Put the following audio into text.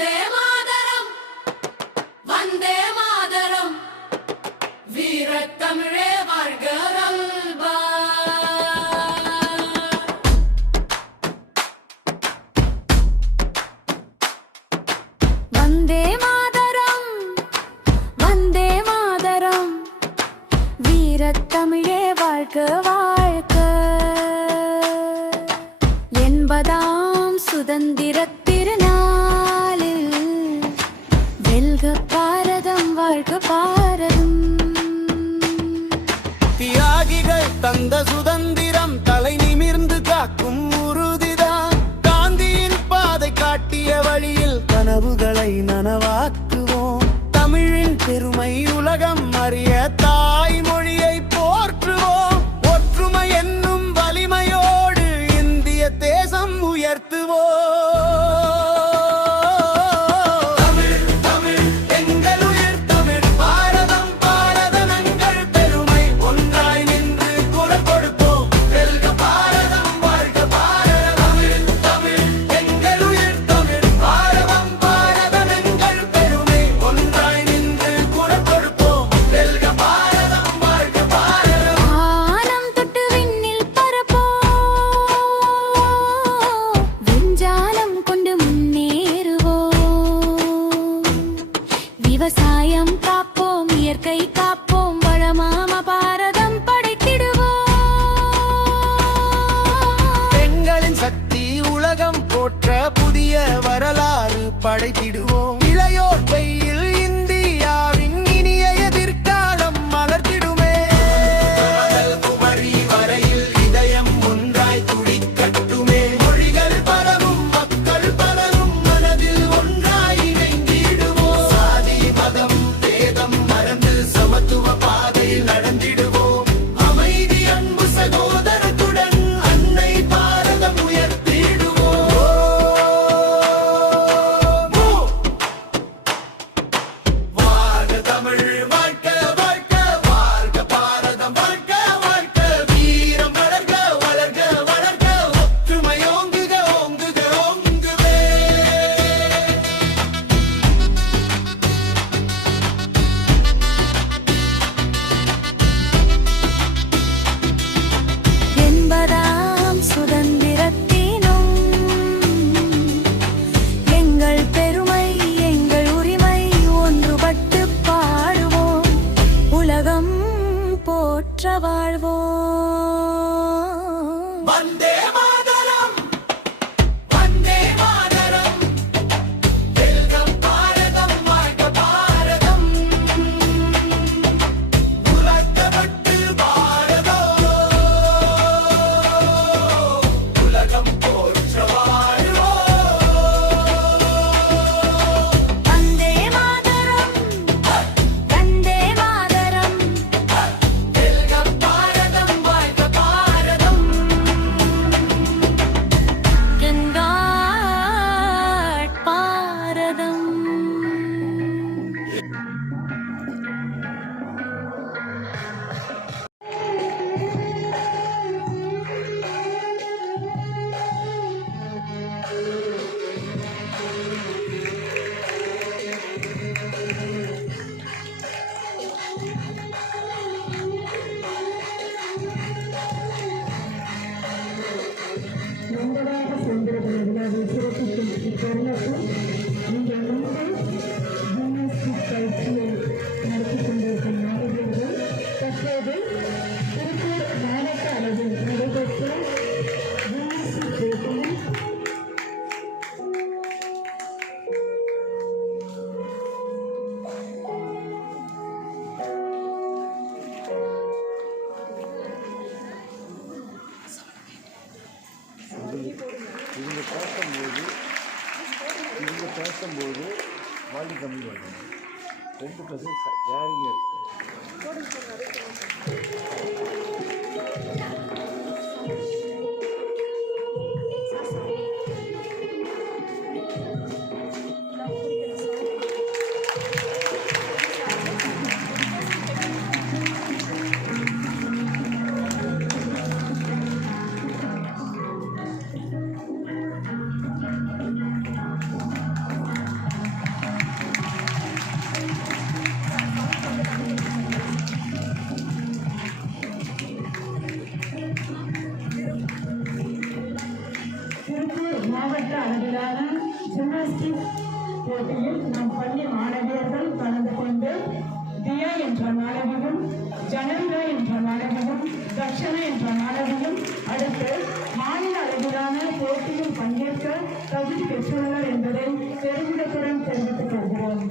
வந்தே மாதரம் வந்தே மாதரம் வீரத்தமிழே வாழ்க அல்பா. வந்தே மாதரம் வந்தே மாதரம் வீரத்தமிழே வாழ்க வாழ்க. 80ஆம் சுதந்திரத் திருநாளில் வெல்க பாரதம் வாழ்க பாரதம். தியாகிகள் தந்த சுதந்திரம் தலை நிமிர்ந்து காக்கும் உறுதிதான். காந்தியின் பாதை காட்டிய வழியில் கனவுகளை நனவாக்குவோம். தமிழின் பெருமை உலகம் அறிய தாய்மொழியை போற்றுவோம். ஒற்றுமை என்னும் வலிமையோடு இந்திய தேசம் உயர்த்துவோம். விவசாயம் காப்போம், இயற்கை காப்போம், வளமாம பாரதம் படைத்திடுவோம். பெண்களின் சக்தி உலகம் போற்ற புதிய வரலாறு படைத்திடுவோம். இளையோர் கையில் இந்தியாவின் இனிய எதிர்காலம் மலர்த்திடுமே. குமரி வரையில் இதயம் ஒன்றாய் துடிக்கட்டுமே. மொழிகள் பலவும் மக்கள் பலரும் மனதில் ஒன்றாய் இணைந்திடுவோம். மதம் வேதம் மறந்து சமத்துவ பாதையில் நடந்திடுவோம். அமைதி அன்பு சகோதரத்துடன் அன்னை பாரதம் உயர்த்திடுவோம். வாழ்க தமிழ் வாழ்க வாழ்க வாழ்க பாரதம் வாழ்க வாழ்க. வீரம் வளர்க வளர்க வளர்க. ஒற்றுமை ஓங்குக ஓங்குக ஓங்குவே. என்பதாம் சுதந்திரத்தினும் எங்கள் பெருமை எங்கள் உரிமை ஒன்றுபட்டு பாடுவோம். உலகம் போற்ற வாழ்வோம். வந்தே மாதரம் வந்தே மாதரம் வெல்க பாரதம் வாழ்க பாரதம். உலகப்பட்டு பாரதோ உலகம் போற்ற வாழ்வோம். வந்தே மாதரம் வந்தே மாதரம் வெல்க பாரதம் வாழ்க பாரதம். கங்காட் பாரதம். மங்களகர சுந்தர விழாவை சிறப்பிக்கும் இத்தருணத்தில் இங்கே முன்பு ஜிம்னாஸ்டிக் பயிற்சியை நடத்திக் கொண்டிருக்கும் மாணவர்கள் தற்போது திருப்பூர் மாவட்ட அளவில் நடைபெற்ற ஜிம்னாஸ்டிக் போட்டியில் இவங்க பேசும்போது வாலி கம்மி பண்ணணும். 2% ஜாரிங்க இருக்கு. ஜிம்னாஸ்டிக் போட்டியில் நம் பள்ளி மாணவியர்கள் கலந்து கொண்டு தியா என்ற மாணவியும் ஜனந்தா என்ற மாணவியும் தக்ஷனா என்ற மாணவியும் அடுத்து மாநில அளவிலான போட்டியில் பங்கேற்க தகுதி பெற்றுள்ளனர் என்பதை பெருமிதத்துடன் தெரிவித்துக் கொள்கிறோம்.